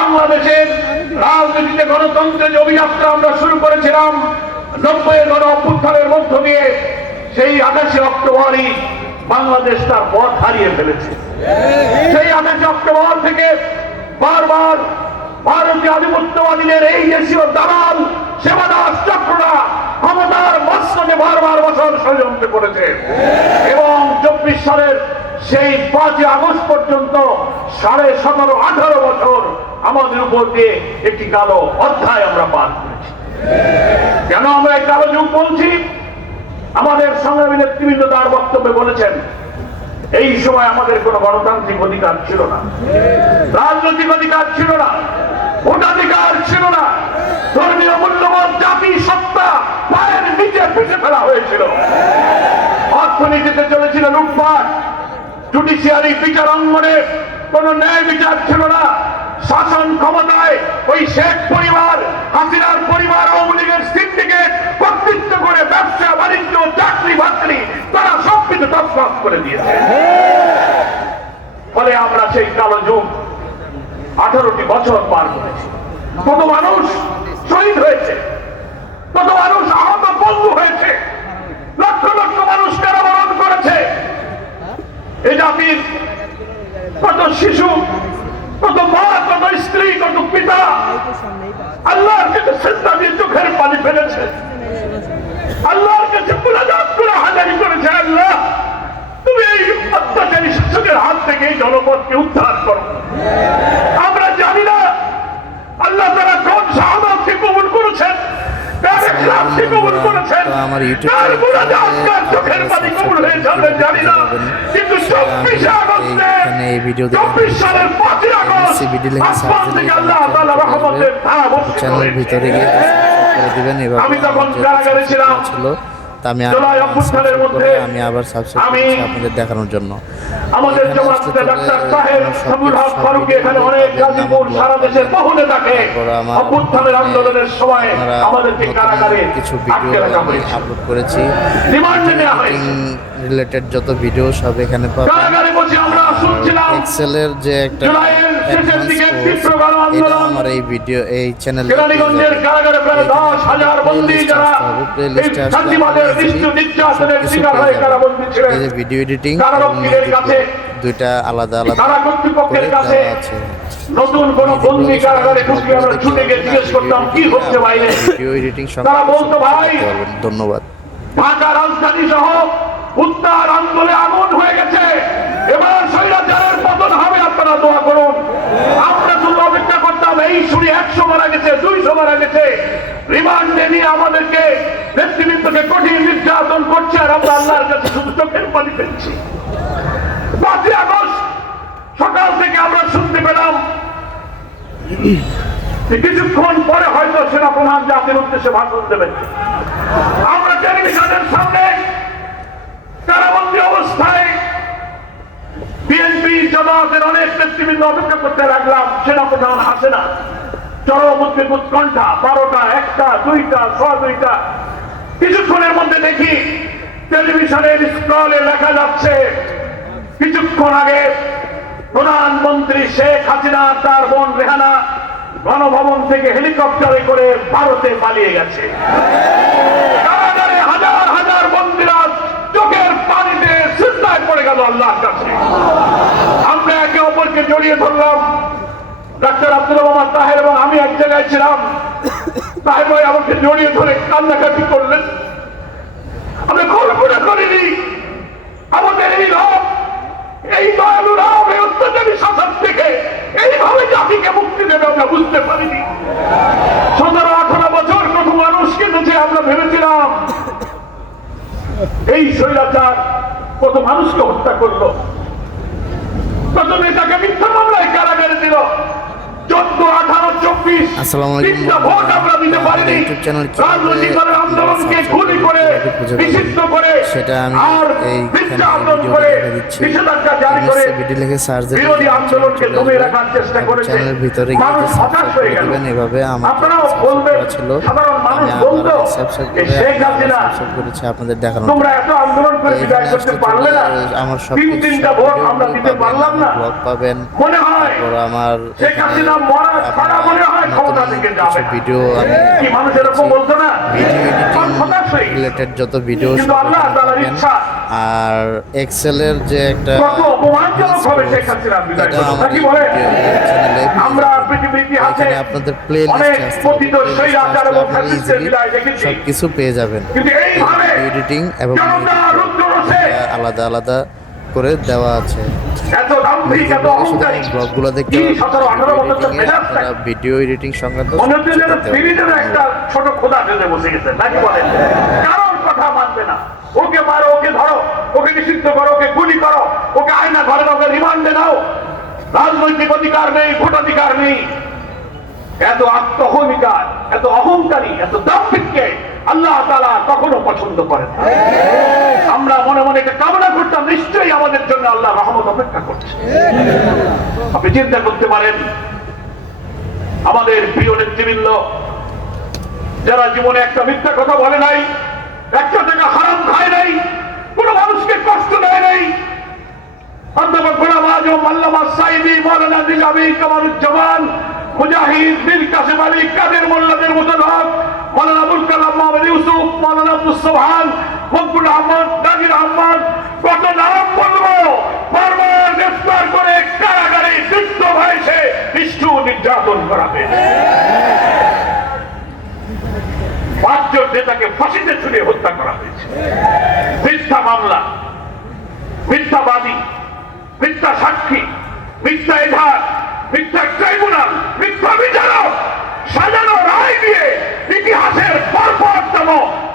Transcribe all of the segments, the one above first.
বাংলাদেশের রাজনীতিতে গণতন্ত্রের অভিযাত্রা আমরা শুরু করেছিলাম নব্বই গণ অভ্যুত্থানের মধ্য দিয়ে, সেই আঠাশে অক্টোবরই বাংলাদেশ তার পথ হারিয়ে ফেলেছে। সেই আঠাশে অক্টোবর থেকে বারবার ভারতীয় আধিপত্যবাদীদের এই দেশীয় দালাল সেবাদাস চক্ররা ক্ষমতার মস্তকে বারবার বছর ষড়যন্ত্র করেছে এবং চব্বিশ সালের সেই পাঁচই আগস্ট পর্যন্ত সাড়ে সতেরো, আঠারো বছর আমাদের উপর দিয়ে একটি কালো অধ্যায় আমরা পার করেছি। কেন আমরা এই কালো যুগ বলছি? আমাদের সংগ্রামী নেতৃবৃন্দ তার বক্তব্যে বলেছেন, এই সময় আমাদের কোনো গণতান্ত্রিক অধিকার ছিল না, রাজনৈতিক অধিকার ছিল না, ভোটাধিকার ছিল না, ধর্মীয় মূল্যবোধ, জাতি, সত্তা, পায়ের নিচে পিছে ফেলা হয়েছিল। অর্থনীতিতে চলেছিল লুটপাট, জুডিশিয়ারি বিচার অঙ্গনে কোন ন্যায় বিচার ছিল না। শাসন ক্ষমতায় ওই শেখ পরিবার, হাসিনার পরিবার, আওয়ামী লীগের সিন্ডিকেট কর্তৃত্ব করে ব্যবসা, বাণিজ্য, চাকরি, বাকরি, তারা সব কিছু তসমাস করে দিয়েছে। ফলে আমরা সেই কালো যুগ আঠারোটি বছর পার করেছি। কত মানুষ শহীদ হয়েছে, কত মানুষ আহত, বন্ধু হয়েছে, লক্ষ লক্ষ মানুষ কারাবরণ করেছে। এ জাতির কত শিশু কত মা কত স্ত্রী কত পিতা। আল্লাহর কাছে শ্রদ্ধা দিয়ে চোখের পানি ফেলেছে। আল্লাহর কাছে মুনাজাত করে হাজারি করেছে আল্লাহ তুমি এই অত্যাচারী শাসকের হাত থেকে এই জনপদকে উদ্ধার করো। আমরা জানি না আল্লাহ তারা কোন শাহাদাতকে কবুল করেছেন আমার ইউটিউব কিন্তু এই ভিডিও দেখে সিবিডি লিখে সার্চ দিলে চ্যানেলের ভিতরে গিয়ে করে দিবেন এভাবে ছিল তা আমি আমি আবার সাবস্ক্রাইব আমি করেছি আপনাদের দেখানোর জন্য। আমাদের জমাতে ডাক্তার সাহেব সাবুল হক সব এখানে অনেক গাজীপুর সারা দেশের বহু নেতাকে অভ্যুত্থানের আন্দোলনের সময় আমাদেরকে কারাগারে কিছু ভিডিও আপলোড করেছি। রিলেটেড যত ভিডিও সব এখানে পাবেন। এক্সেলের যে একটা এটা আমার এই ভিডিও এই চ্যানেলে এডিটিং দুইটা আলাদা আলাদা করে দেওয়া আছে। নতুন কোন বন্দী কারাগারে ঢুকলে আমরা ছুটে গিয়ে জিজ্ঞেস করতাম কি হচ্ছে বাইরে? ভিডিও এডিটিং তারা বলতো, ভাই, ধন্যবাদ। ঢাকা রাজধানী সহ উত্তর আন্দোলনে আগুন হয়ে গেছে। এবার স্বৈরাচারের পতন হবে আপনারা দোয়া করুন আমরা শুধু অপেক্ষা করতাম এই একশো মারা গেছে দুইশো মারা গেছে রিমান্ডে নিয়ে আমাদেরকে নেতৃবৃন্দকে কঠিন নির্যাতন করছে আর আমরা আল্লাহর কাছে শুধু চোখের পানি সকাল থেকে আমরা শুনতে পেলাম কিছুক্ষণ পরে হয়তো সেনাপ্রধান জাতির উদ্দেশ্যে ভাষণ দেবেন। আমরা টেলিভিশনের সামনে কারাবন্দী অবস্থায় বিএনপি জামাতের অনেক নেতৃবৃন্দ অপেক্ষা করতে লাগলাম সেনাপ্রধান আসে না। চরম উদ্বেগ উৎকণ্ঠা, বারোটা, একটা, দুইটা ছ দুইটা। কিছুক্ষণের মধ্যে দেখি টেলিভিশনের স্ক্রলে লেখা যাচ্ছে, কিছুক্ষণ আগে প্রধানমন্ত্রী শেখ হাসিনা তার বোন রেহানা গণভবন থেকে হেলিকপ্টারে করে ভারতে পালিয়ে গেছে। গেল আল্লাহর কাছে। আমরা একে অপরকে জড়িয়ে ধরলাম। ডাক্তার আব্দুল রহমান তাহের এবং আমি এক জায়গায় ছিলাম। তাহের ভাই আমাকে জড়িয়ে ধরে কান্নাকাটি করলেন। আমরা কল্পনা করিনি, আমাদের এই রব, এই দয়ালু রব, এই অত্যাচারী শাসক থেকে এইভাবে জাতিকে মুক্তি দেবে আমরা বুঝতে পারিনি। সতেরো, আঠারো বছর কত মানুষ কেটেছে আমরা ভেবেছিলাম। এই স্বৈরাচার কত মানুষকে হত্যা করল। কত নেতাকে মিথ্যা মামলায় কারাগারে দিল। চোদ্দ আঠারো চব্বিশ তিনটা ভোট আমরা দিতে পারিনি। ইউটিউব চ্যানেল কীভাবে রাজনৈতিক দলের আন্দোলনকে গুলি করে কীভাবে খুঁজে পাবেন? নিষিদ্ধ করে সেটা আমি আর এইখানে মিথ্যা আন্দোলন ভিডিওতে করে দেখা দিচ্ছি। নিষেধাজ্ঞা জারি করে ভিডিও লিখে সার্চ দিলে বিরোধী আন্দোলনকে দমিয়ে রাখার চেষ্টা করেছে। চ্যানেলের ভিতরে মানুষ হতাশ হয়ে গেল। এভাবে আপনারাও বলবেন ছিল সাধারণ মানুষ বলতো সাবস্ক্রাইব করে শেখ হাসিনা সাবস্ক্রাইব করেছি আপনাদের দেখানো তোমরা এত আন্দোলন করে বিদায় করতে পারলে না। আমার সব তিন কিছু তিনটা ভোট আমরা দিতে পাবেন, পারলাম না। পাবেন। মনে হয় তারপর আমার শেখ হাসিনা মরা ছাড়া মনে হয় নতুন কিছু ভিডিও আমি ভিডিও এডিটিং। রিলেটেড যত ভিডিও আর এক্সেলের যে একটা এটা আমার চ্যানেলে এখানে আপনাদের প্লে লিস্ট দেখেছি। সবকিছু পেয়ে যাবেন। এডিটিং এবং আলাদা আলাদা করে দেওয়া আছে। ব্লগগুলো দেখতে ভিডিও এডিটিং সংক্রান্ত ছোট খোদা ফেলে বসে নাকি বলেন? কারোর কথা মানবে না। ওকে মারো ওকে ধরো ওকে নিষিদ্ধ করো ওকে গুলি করো ওকে আয়না ঘরে ওকে রিমান্ডে নাও রাজনৈতিক অধিকার নেই ভোটাধিকার নেই। এত আত্মহমিকার এত অহংকারী এত দাম্ভিককে আল্লাহ তালা কখনো পছন্দ করেন আমরা মনে মনে এটা কামনা করতাম নিশ্চয়ই আমাদের জন্য আল্লাহ রহমত অপেক্ষা করছে। আপনি চিন্তা করতে পারেন আমাদের প্রিয় নেতৃবৃন্দ যারা জীবনে একটা মিথ্যা কথা বলে নাই একটা টাকা হারাম খায় নাই কোন মানুষকে কষ্ট দেয় নাই। অধ্যাপক গোলাম আজম আল্লামা সাইদি মৌলানা নিজামী কামারুজ্জামান মুজাহিদ বীর কাসিম আলী কাদের মোল্লাদের মতো লোক মৌলানা কালাম মোহাম্মদ ইউসুফ, মৌলানা আব্দুল সোহান মকবুল আহমদ, নাজির আহমদ, কত নাম বলব? বারবার গ্রেফতার করে কারাগারে যুদ্ধ ভয়েছে নিষ্ঠুর নির্যাতন করা হয়েছে। পাঁচজন নেতাকে ফাঁসিতে ছুড়ে হত্যা করা হয়েছে। মিথ্যা মামলা, মিথ্যাবাদী, মিথ্যা সাক্ষী, মিথ্যা এধার মিথ্যা ট্রাইব্যুনাল, মিথ্যা বিচারক। সাজানো রায় দিয়ে ইতিহাসের পরপরতম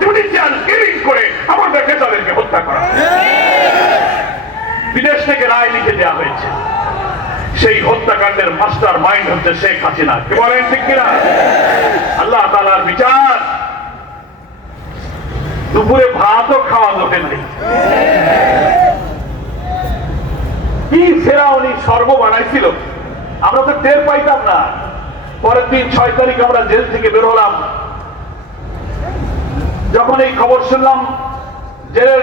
জুডিশিয়াল কিলিং করে আমাদের নেতাদেরকে হত্যা করা বিদেশ থেকে রায় লিখে দেওয়া হয়েছে। সেই হত্যাকাণ্ডের মাস্টার মাইন্ড হচ্ছে শেখ হাসিনা। কি বলেন ঠিক কিনা? আল্লাহ তালার বিচার। দুপুরে ভাতও খাওয়া লোটে নাই। কি সেরা উনি স্বর্গ বানাইছিল? আমরা তো টের পাইতাম না। পরের দিন ছয় তারিখ আমরা জেল থেকে বের হলাম। যখন এই খবর শুনলাম, জেলের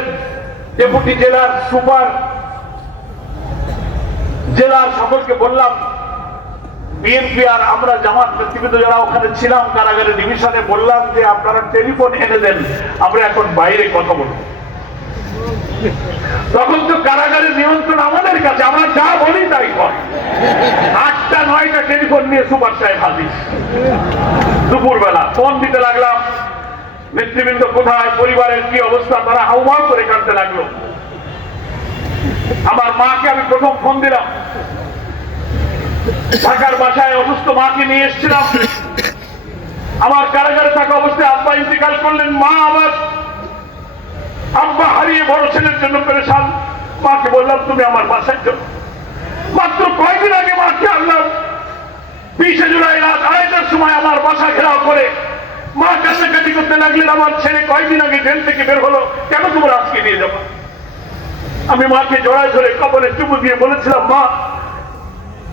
ডেপুটি জেলার সুপার জেলার সকলকে বললাম, বিএনপি আর আমরা জামাত নেতৃবৃন্দ যারা ওখানে ছিলাম কারাগারে ডিভিশনে বললাম যে আপনারা টেলিফোন এনে দেন, আমরা এখন বাইরে কথা বলব। তখন তো কারাগারের নিয়ন্ত্রণ আমাদের কাছে, আমরা যা বলি তাই কর আটটা, নয়টা টেলিফোন নিয়ে সুপার সাহেব হাজির। দুপুরবেলা ফোন দিতে লাগলাম, নেতৃবৃন্দ কোথায়, পরিবারের কি অবস্থা, তারা হাউমাউ করে কাটতে লাগল। আমার মাকে আমি প্রথম ফোন দিলাম। ঢাকার বাসায় অসুস্থ মাকে নিয়ে এসেছিলাম। আমার কারাগারে থাকা অবস্থায় আব্বা ইন্তেকাল করলেন, মা হারিয়ে বড় ছেলের জন্য পেরেছান মাকে বললাম, তুমি আমার বাসায় চলো মাত্র কয়েকদিন আগে মাকে আনলাম। বিশে জুলাই রাত আড়াইটার সময় আমার বাসা ঘেরাও করে মা কান্নাকাটি করতে লাগলেন। আমার ছেলে কয়েকদিন আগে জেল থেকে বের হলো। কেন তোমরা আজকে নিয়ে যাব? আমি মাকে জড়ায় ধরে কবলে চুপু দিয়ে বলেছিলাম, মা,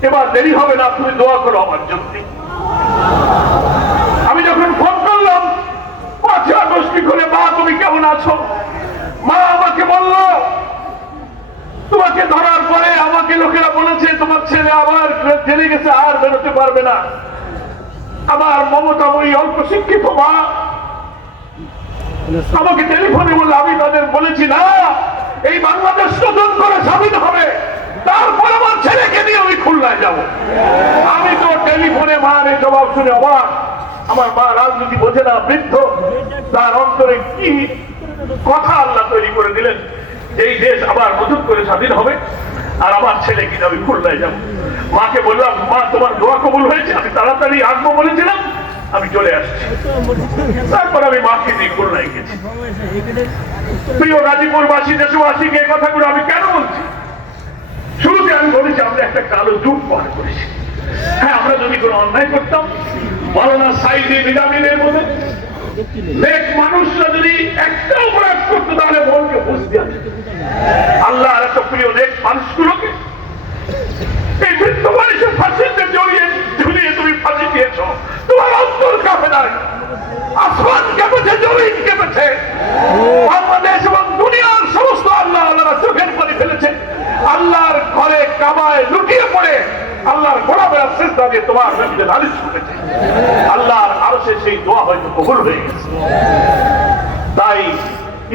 এবার দেরি হবে না, তুমি দোয়া করো আমার জন্য। আমি যখন ফোন করলাম, পাঁচই আগস্ট করে, মা, তুমি কেমন আছো মা আমাকে বলল তোমাকে ধরার পরে আমাকে লোকেরা বলেছে, তোমার ছেলে আবার জেলে গেছে, আর বেরোতে পারবে না। আমার মমতাময়ী অল্প শিক্ষিত মা আমাকে টেলিফোনে বললে আমি তাদের বলেছি, না, এই বাংলাদেশ নতুন করে স্বাধীন হবে। তারপর আমার ছেলেকে নিয়ে আমি খুলনায় যাব। আমি তো টেলিফোনে মার এই জবাব শুনে অবাক। আমার মা রাজনীতি বোঝে না, বৃদ্ধ। তার অন্তরে কি কথা আল্লাহ তৈরি করে দিলেন? এই দেশ আবার নতুন করে স্বাধীন হবে, আর আমার ছেলে কি আমি খুলনায় যাব। মাকে বললাম, মা, তোমার দোয়া কবুল হয়েছে? আমি তাড়াতাড়ি আসব বলেছিলাম, আমি চলে আসছি। তারপর আমি মাকে নিয়ে খুলনায় গেছি। প্রিয় গাজীপুরবাসী, দেশবাসীকে এই কথাগুলো আমি কেন বলছি? শুরুতে আমি বলেছি, আমরা একটা কালো যুগ পার করেছি। হ্যাঁ আমরা যদি কোনো অন্যায় করতাম মালানা সাইদি ভিটামিনের মধ্যে মানুষরা যদি একটা অপরাধ করতো তাহলে মনকে বুঝতে আছে আল্লাহর এত প্রিয় নেক মানুষগুলোকে এই বৃদ্ধ মানুষের ফাঁসিতে জড়িয়ে ঝুলিয়ে তুমি ফাঁসি দিয়েছ তোমার অন্তর কাঁপে নাই আসমান কেঁপেছে জমিন কেঁপেছে বাংলাদেশ এবং দুনিয়ার সমস্ত আল্লাহ আল্লাহ চোখের করে ফেলেছে আল্লাহর ঘরে কাবায় লুটিয়ে পড়ে আল্লাহর ঘোড়া বেড়া চেষ্টা দিয়ে তোমার নবীতে নালিশ করেছে আল্লাহর আরও সেই দোয়া হয়তো কবুল হয়ে গেছে। তাই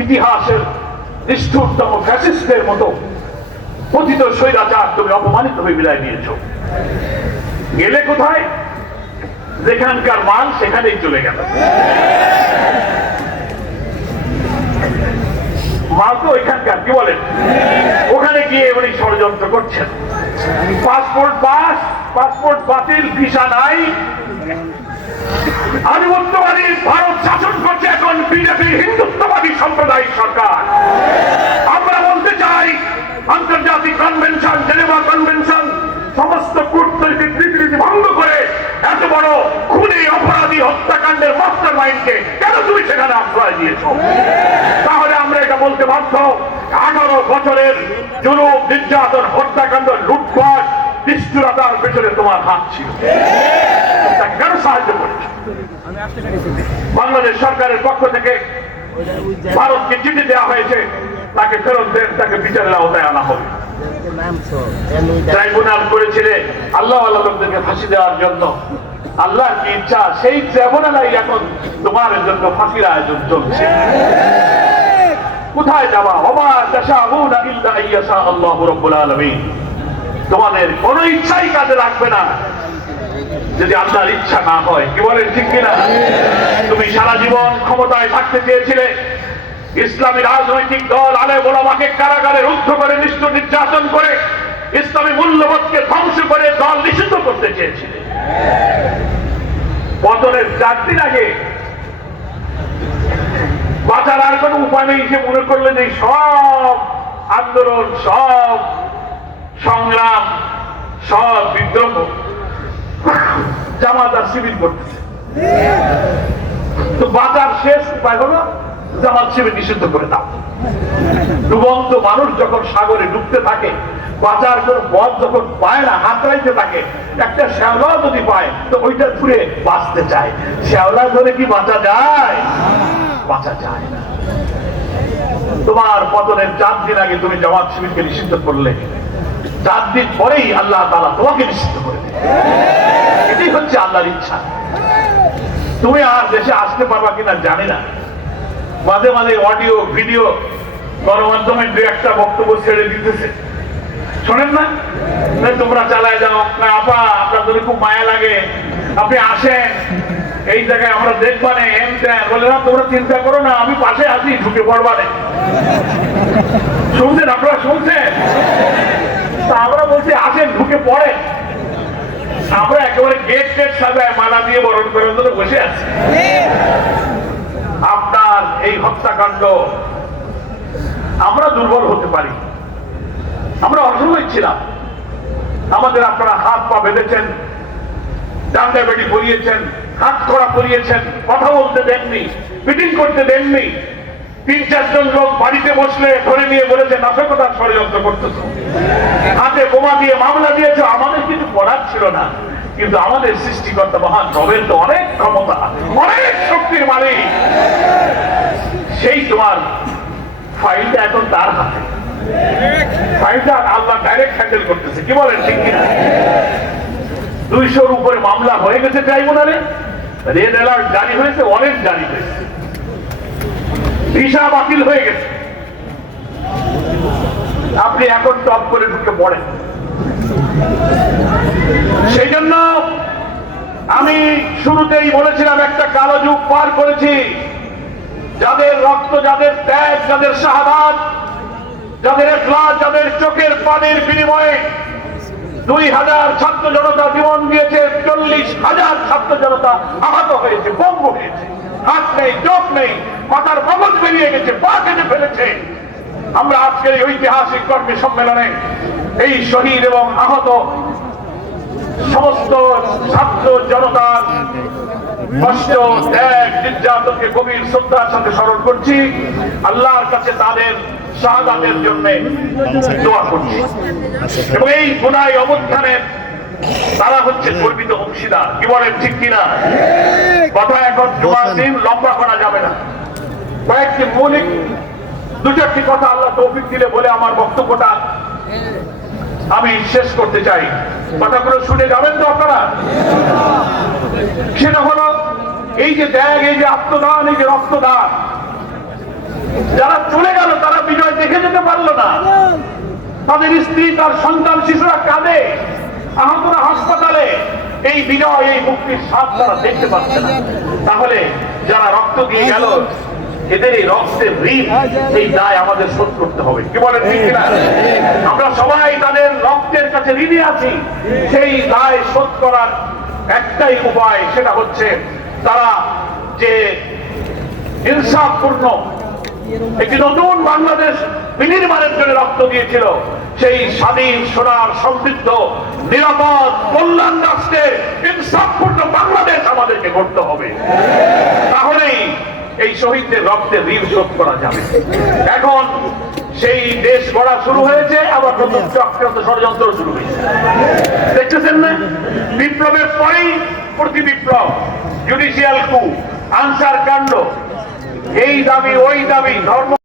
ইতিহাসের নিষ্ঠুরতম ফ্যাসিস্টের মতো পতিত স্বৈরাচার তুমি অপমানিত হয়ে বিদায় নিয়েছ। গেলে কোথায়? যেখানকার মাল সেখানেই চলে গেল। মাল তো ওইখানকার, কি বলেন? ওখানে গিয়ে উনি ষড়যন্ত্র করছেন। পাসপোর্ট পাস পাসপোর্ট বাতিল, ভিসা নাই। আধিপত্যবাদী ভারত শাসন করছে এখন বিজেপি হিন্দুত্ববাদী সাম্প্রদায়িক সরকার। আমরা বলতে চাই, আন্তর্জাতিক কনভেনশন জেনেভা কনভেনশন সমস্ত কূটনৈতিক রীতিনীতি ভঙ্গ করে এত বড় খুনি, অপরাধী হত্যাকাণ্ডের মাস্টার মাইন্ডকে কেন তুমি সেখানে আশ্রয় দিয়েছ? তাহলে আমরা এটা বলতে বাধ্য। আঠারো বছরের জুলুম, নির্যাতন, হত্যাকাণ্ড, লুটপাট নিষ্ঠুরতার পেছনে তোমার হাত ছিল। কেন সাহায্য করেছ? বাংলাদেশ সরকারের পক্ষ থেকে ভারতকে চিঠি দেওয়া হয়েছে, তাকে ফেরত দেন তাকে বিচারের আওতায় আনা হবে। ট্রাইব্যুনাল করেছিলেন আল্লাহ আল্লাহ লোকদেরকে ফাঁসি দেওয়ার জন্য। আল্লাহ কি ইচ্ছা, সেই ট্রাইব্যুনালাই এখন তোমার জন্য ফাঁসির আয়োজন চলছে। কোথায় যাবা? ওমা তাশাউনা ইল্লা আইয়াশা আল্লাহু রাব্বুল আলামিন। তোমাদের কোনো ইচ্ছাই কাজে লাগবে না। যদি আপনার ইচ্ছা না হয়, কি বলেন, ঠিক কিনা? তুমি সারা জীবন ক্ষমতায় থাকতে চেয়েছিলে। ইসলামী রাজনৈতিক দল আলে গোলামাকে কারাগারে রুদ্ধ করে, নিষ্ঠুর নির্যাতন করে, ইসলামী মূল্যবোধকে ধ্বংস করে দল নিষিদ্ধ করতে চেয়েছিলে। পতনের চার দিন আগে বাঁচার আর কোনো উপায় নেই সে মনে করলেন এই সব আন্দোলন, সব সংগ্রাম সব বিদ্রোহ, জামাত আর শিবির করতেছে। তো বাজার শেষ উপায় হলো জামাত শিবির নিষিদ্ধ করে দাও। ডুবন্ত মানুষ যখন সাগরে ডুবতে থাকে বাজার কোন পথ যখন পায় না, হাতড়াইতে থাকে, একটা শ্যাওলা যদি পায়, তো ওইটা ঘুরে বাঁচতে চায়। শ্যাওলা ধরে কি বাঁচা যায়? বাঁচা যায় না। তোমার পতনের চার দিন আগে তুমি জামাত শিবিরকে নিষিদ্ধ করলে। চার দিন পরেই আল্লাহ তালা তোমাকে নিষিদ্ধ করে দেবে। এটাই হচ্ছে আল্লাহর ইচ্ছা। তুমি আর দেশে আসতে পারবা কিনা জানি না। মাঝে মাঝে অডিও ভিডিও গণমাধ্যমে দু একটা বক্তব্য ছেড়ে দিতেছে। শোনেন না? না, তোমরা চালায় যাও। না আপা আপনার আপনাদের খুব মায়া লাগে। আপনি আসেন। এই জায়গায় আমরা দেখবানে হেন ত্যান বলে না তোমরা চিন্তা করো না আমি পাশে আছি ঢুকে পড়বানে শুনছেন আপনারা? শুনছেন? আমরা বলছি, আসেন, ঢুকে পড়েন। আমরা একেবারে গেট টেট সাজায় মালা দিয়ে বরণ করার জন্য বসে আছি। আপনার এই হত্যাকাণ্ড, আমরা দুর্বল হতে পারি। আমরা অসহায় ছিলাম। আমাদের আপনারা হাত পা বেঁধেছেন ডান্ডা বেটি পরিয়েছেন, হাত করা পরিয়েছেন, কথা বলতে দেননি মিটিং করতে দেননি। তিন চারজন লোক বাড়িতে বসলে ধরে নিয়ে বলেছে নাশকতার ষড়যন্ত্র করতেছ। হাতে বোমা দিয়ে মামলা দিয়েছে, আমাদের কিছু করার ছিল না। কিন্তু আমাদের সৃষ্টিকর্তা মহান রবের তো অনেক ক্ষমতা, অনেক শক্তির মালিক। সেই তোমার ফাইলটা এখন তার হাতে। ফাইলটা আল্লাহ ডাইরেক্ট হ্যান্ডেল করতেছে, কি বলেন, ঠিক কিনা? দুইশোর উপরে মামলা হয়ে গেছে ট্রাইব্যুনালে। রেড অ্যালার্ট জারি হয়েছে, অনেক জারি হয়েছে। ভিসা বাতিল হয়ে গেছে। আপনি এখন টপ করে ঢুকে পড়েন। সেই জন্য আমি শুরুতেই বলেছিলাম, একটা কালো যুগ পার করেছি। যাদের রক্ত, যাদের ত্যাগ, যাদের শাহাদাত, যাদের যাদের চোখের পানির বিনিময়ে দুই হাজার ছাত্র জনতা জীবন দিয়েছে, চল্লিশ হাজার ছাত্র জনতা আহত হয়েছে, বঙ্গ হয়েছে। হাত নেই, চোখ নেই, মাথার মগজ বেরিয়ে গেছে, পা কেটে ফেলেছে। আমরা আজকের এই ঐতিহাসিক কর্মী সম্মেলনে এই শহীদ এবং আহত সমস্ত ছাত্র জনতার কষ্ট, ত্যাগ, নির্যাতনকে গভীর শ্রদ্ধার সাথে স্মরণ করছি। আল্লাহর কাছে তাদের শাহাদাতের জন্য দোয়া করছি এবং এই গুনাই অবস্থানের তারা হচ্ছে গর্বিত অংশীদার। কি বলেন ঠিক কিনা? কথা এখন জুমার দিন লম্বা করা যাবে না। কয়েকটি মৌলিক দু চারটি কথা আল্লাহ তৌফিক দিলে বলে আমার বক্তব্যটা আমি শেষ করতে চাই। কথাগুলো শুনে যাবেন তো আপনারা? সেটা হলো এই যে ত্যাগ এই যে আত্মদান এই যে রক্তদান যারা চলে গেল, তারা বিজয় দেখে যেতে পারল না। তাদের স্ত্রী, তার সন্তান, শিশুরা কাঁদে। আহতরা হাসপাতালে। এই বিজয়, এই মুক্তির স্বাদ তারা দেখতে পাচ্ছে না। তাহলে যারা রক্ত দিয়ে গেল, এদের এই রক্তের ঋণ, এই দায় আমাদের শোধ করতে হবে। কি বলেন ঠিক কিনা? আমরা সবাই তাদের রক্তের কাছে ঋণে আছি। সেই দায় শোধ করার একটাই উপায়, সেটা হচ্ছে তারা যে ইনসাফপূর্ণ একটি নতুন বাংলাদেশ বিনির্মাণের জন্য রক্ত দিয়েছিল। সেই স্বাধীন, সোনার, সমৃদ্ধ, নিরাপদ, কল্যাণ রাষ্ট্রের ইনসাফপূর্ণ বাংলাদেশ আমাদেরকে করতে হবে। তাহলেই এই শহীদদের রক্তের ঋণ শোধ করা যাবে। এখন সেই দেশ গড়া শুরু হয়েছে, আবার নতুন চক্রান্ত ষড়যন্ত্র শুরু হয়েছে। দেখতেছেন না? বিপ্লবের পরেই প্রতি বিপ্লব জুডিশিয়াল কু আনসার কাণ্ড এই দাবি ওই দাবি ধর্ম